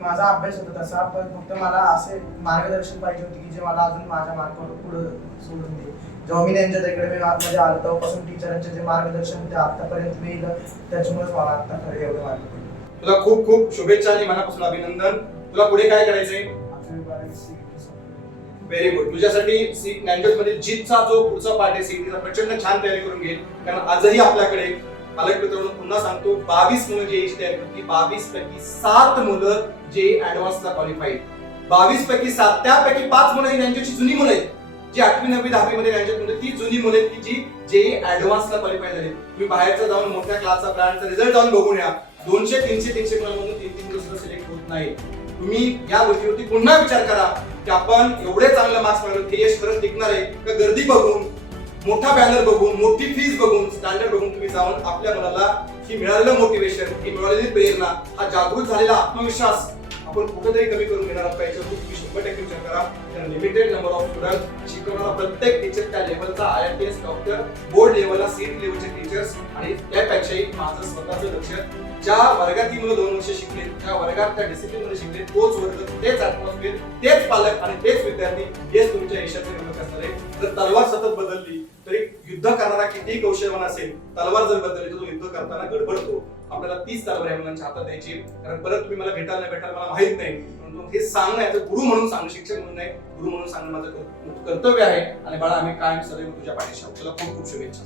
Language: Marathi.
माझा अभ्यास होता तसा, पण फक्त मला असे मार्गदर्शन पाहिजे होते की जे मला अजून माझ्या मार्गावर पुढे सोडून दे. जेव्हा मी त्यांच्या अकॅडमीमध्ये आलो तेव्हापासून टीचरांचे जे मार्गदर्शन होते आतापर्यंत मी त्याच्यामुळेच मला आता खरं एवढं मार्ग पडलं. तुला खूप खूप शुभेच्छा आणि मनापासून अभिनंदन. तुला पुढे काय करायचंय? Very good. तुझ्यासाठी लँग्वेज मध्ये जीतचा जो पुढचा पार्ट आहे सीईटीचा प्रचंड छान तयारी करून घे. कारण आजही आपल्याकडे पालक मित्रांनो पुन्हा सांगतो 22 मुलं जेईची तयारी करतात, 22 पैकी 7 मुलं जे ऍडव्हान्सला क्वालिफाईड. 22 पैकी 7, त्यापैकी 5 मुलं ही त्यांची जुनी मुलं आहेत, जी 8वी 9वी 10वी मध्ये त्यांच्यात मुलं ती जुनी मुलं आहेत की जी जे ऍडव्हान्सला क्वालिफाय झाले. तुम्ही बाहेरचा जाऊन मोठ्या क्लासचा ब्रँडचा रिझल्ट जाऊन बघून या. 200 300 मुलांमधून 3 मुलं सिलेक्ट होत नाही. तुम्ही या गोष्टीवरती पुन्हा विचार करा की आपण एवढे चांगले मार्क्स मिळवले, हे यश खरंच टिकणार आहे का? गर्दी बघून, मोठा बॅनर बघून, मोठी फीस बघून, स्टँडर्ड बघून तुम्ही जाऊन आपल्या मुलाला ही मिळालेलं मोटिवेशन, ही मिळालेली प्रेरणा, हा जागृत झालेला आत्मविश्वास आपण कुठेतरी कमी करून घेणार आहोत. तुम्ही 100% विचार करा. कारण लिमिटेड नंबर ऑफ स्टुडंट शिकवणारा प्रत्येक टीचर त्या लेवलचा IITS डॉक्टर, बोर्ड लेवलला सीट लेवलचे टीचर्स आणि त्यापेक्षाही माझं स्वतःचं लक्ष ज्या वर्गात ही मुलं 2 वर्ष शिकले, ज्या वर्गात त्या डिसिप्लिन मध्ये शिकले, तोच वर्ग, तेच ॲटमॉस्फिअर, तेच पालक आणि तेच विद्यार्थी, हेच तुमच्या यशाचे निवडक असणार आहे. जर तलवार सतत बदलली तरी युद्ध करणारा कितीही कौशलवान असेल, तलवार जर बदलली तर तो युद्ध करताना गडबडतो. आपल्याला 30 तलवार या मुलांच्या हातात द्यायची. कारण परत तुम्ही मला भेटायला नाही भेटायला मला माहित नाही, परंतु हे सांगणं याचं गुरु म्हणून सांगणं, शिक्षक म्हणून नाही, गुरु म्हणून सांगणं माझं कर्तव्य आहे. आणि बाळा आम्ही कायम सदैव तुझ्या पाठीशी आहोत. तुला खूप खूप शुभेच्छा.